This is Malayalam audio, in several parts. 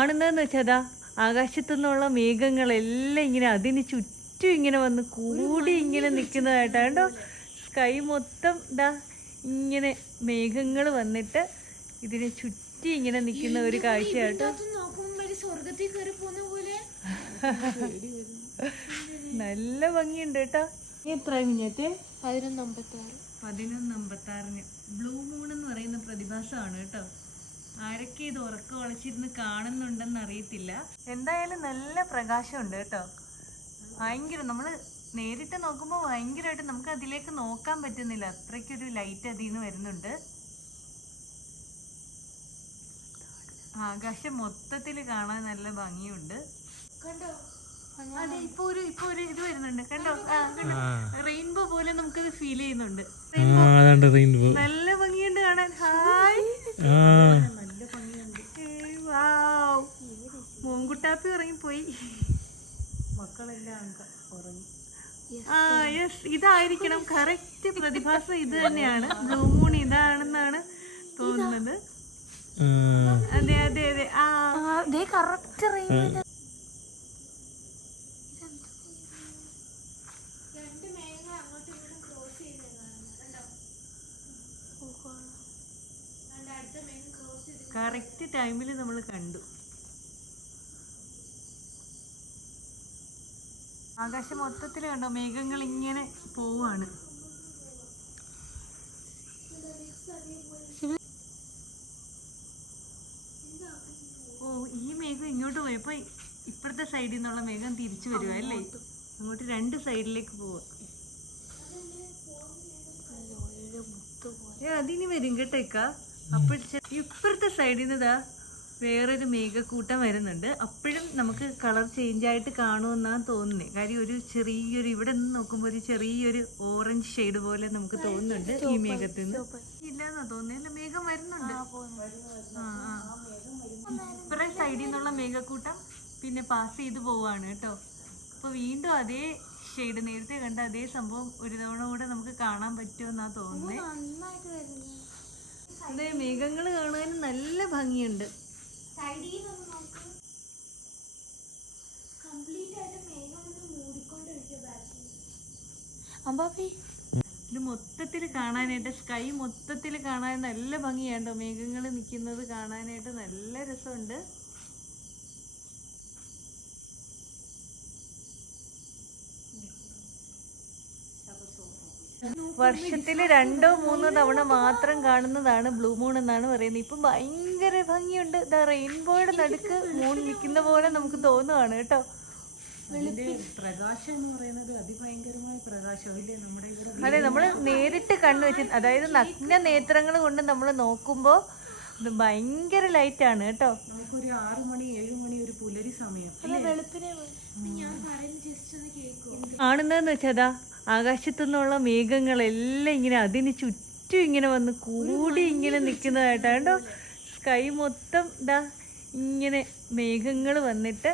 കാണുന്നതെന്ന് വെച്ചാ ആകാശത്തു നിന്നുള്ള മേഘങ്ങളെല്ലാം ഇങ്ങനെ അതിന് ചുറ്റും ഇങ്ങനെ വന്ന് കൂടി ഇങ്ങനെ നിൽക്കുന്നതായിട്ടാ കണ്ടോ. സ്കൈ മൊത്തം ഇങ്ങനെ മേഘങ്ങൾ വന്നിട്ട് ഇതിനെ ചുറ്റി ഇങ്ങനെ നിൽക്കുന്ന ഒരു കാഴ്ചയാട്ടോ. നല്ല ഭംഗിയുണ്ട് കേട്ടോ. എത്ര മിനിറ്റ്? 11:56 ബ്ലൂ മൂൺ എന്ന് പറയുന്ന പ്രതിഭാസമാണ് കേട്ടോ. ആരൊക്കെ ഇത് ഉറക്കം ഒളച്ചിരുന്ന് കാണുന്നുണ്ടെന്ന് അറിയത്തില്ല. എന്തായാലും നല്ല പ്രകാശമുണ്ട് കേട്ടോ. ഭയങ്കര നമ്മള് നേരിട്ട് നോക്കുമ്പോൾ ഭയങ്കരമായിട്ട് നമുക്ക് അതിലേക്ക് നോക്കാൻ പറ്റുന്നില്ല, അത്രയ്ക്കൊരു ലൈറ്റ് അതിൽ നിന്ന് വരുന്നുണ്ട്. ആകാശം മൊത്തത്തിൽ കാണാൻ നല്ല ഭംഗിയുണ്ട്. അതെ, ഇപ്പൊ ഒരു ഇത് വരുന്നുണ്ട് കണ്ടോ. റെയിൻബോ പോലെ നമുക്കത് ഫീൽ ചെയ്യുന്നുണ്ട്. നല്ല ഭംഗിയുണ്ട് കാണാൻ. ഹായ്, നല്ല ഭംഗിയുണ്ട്. മോങ്കുട്ടാപ്പി ഉറങ്ങിപ്പോയി, മക്കളെല്ലാം ഉറങ്ങി. യെസ്, ഇതായിരിക്കണം കറക്റ്റ് പ്രതിഭാസം. ഇത് തന്നെയാണ് ബ്ലൂ മൂൺ, ഇതാണെന്നാണ് തോന്നുന്നത്. അതെ അതെ അതെ. കറക്റ്റ് കറക്റ്റ് ടൈമിൽ നമ്മൾ കണ്ടു. ആകാശം മൊത്തത്തിൽ കണ്ടോ, മേഘങ്ങൾ ഇങ്ങനെ പോവാണ്. ഓ, ഈ മേഘം ഇങ്ങോട്ട് പോയപ്പോ ഇപ്പുറത്തെ സൈഡിൽ നിന്നുള്ള മേഘം തിരിച്ചു വരുക അല്ലേ? അങ്ങോട്ട് രണ്ട് സൈഡിലേക്ക് പോവാ. അതിനി വരും കേട്ടേക്കാ. അപ്പോൾ ഇപ്പുറത്തെ സൈഡിൽ നിന്ന് വേറൊരു മേഘക്കൂട്ടം വരുന്നുണ്ട്. അപ്പോഴും നമുക്ക് കളർ ചേഞ്ച് ആയിട്ട് കാണുമെന്നാണ് തോന്നുന്നത്. കാര്യം ഒരു ചെറിയൊരു, ഇവിടെ നിന്ന് നോക്കുമ്പോൾ ഒരു ചെറിയൊരു ഓറഞ്ച് ഷെയ്ഡ് പോലെ നമുക്ക് തോന്നുന്നുണ്ട് ഈ മേഘത്തിൽ നിന്ന്. ഇല്ലെന്നാ തോന്നുന്നില്ല, മേഘം വരുന്നുണ്ട്. ഇപ്പുറത്തെ സൈഡിൽ നിന്നുള്ള മേഘക്കൂട്ടം പിന്നെ പാസ് ചെയ്ത് പോവാണ് കേട്ടോ. അപ്പോൾ വീണ്ടും അതേ ഷെയ്ഡ്, നേരത്തെ കണ്ട അതേ സംഭവം ഒരു തവണ കൂടെ നമുക്ക് കാണാൻ പറ്റുമെന്നാ തോന്നുന്നത്. അതെ, മേഘങ്ങൾ കാണാൻ നല്ല ഭംഗിയുണ്ട്. ഇത് മൊത്തത്തിൽ കാണാനായിട്ട്, സ്കൈ മൊത്തത്തിൽ കാണാൻ നല്ല ഭംഗിയാണ്ടോ. മേഘങ്ങൾ നിൽക്കുന്നത് കാണാനായിട്ട് നല്ല രസമുണ്ട്. വർഷത്തിൽ 2-3 തവണ മാത്രം കാണുന്നതാണ് ബ്ലൂ മൂൺ എന്നാണ് പറയുന്നത്. ഇപ്പം ഭയങ്കര ഭംഗിയുണ്ട്. റെയിൻബോയുടെ നടുക്ക് മൂൺ നിൽക്കുന്ന പോലെ നമുക്ക് തോന്നുവാണ് കേട്ടോ. പ്രകാശം എന്ന് പറയുന്നത് അതിഭയങ്കരമായ പ്രകാശമില്ലേ നമ്മുടെ ഇവിടെ. അതെ, നമ്മൾ നേരിട്ട് കണ്ണു വെച്ച്, അതായത് നഗ്ന നേത്രങ്ങൾ കൊണ്ട് നമ്മൾ നോക്കുമ്പോൾ ഇത് ഭയങ്കര ലൈറ്റാണ് കേട്ടോ. നമുക്കൊരു 6 മണി 7 മണി ഒരു പുലരി സമയം കാണുന്നതെന്ന് വെച്ചാ ആകാശത്തു നിന്നുള്ള മേഘങ്ങളെല്ലാം ഇങ്ങനെ അതിന് ചുറ്റും ഇങ്ങനെ വന്ന് കൂടി ഇങ്ങനെ നിൽക്കുന്നതായിട്ടാ കണ്ടോ. സ്കൈ മൊത്തം ഇങ്ങനെ മേഘങ്ങൾ വന്നിട്ട്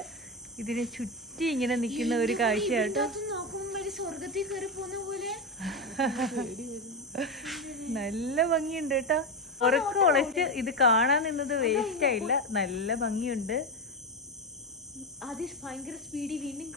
ഇതിനെ ചുറ്റി ഇങ്ങനെ നിൽക്കുന്ന ഒരു കാഴ്ചയാട്ടോ. നല്ല ഭംഗിയുണ്ട് കേട്ടോ. ഉറക്കം ഉളച്ച് ഇത് കാണാൻ നിന്നത് വേസ്റ്റ് ആയില്ല, നല്ല ഭംഗിയുണ്ട്. ഭയങ്കര സ്പീഡിൽ വീണ്ടും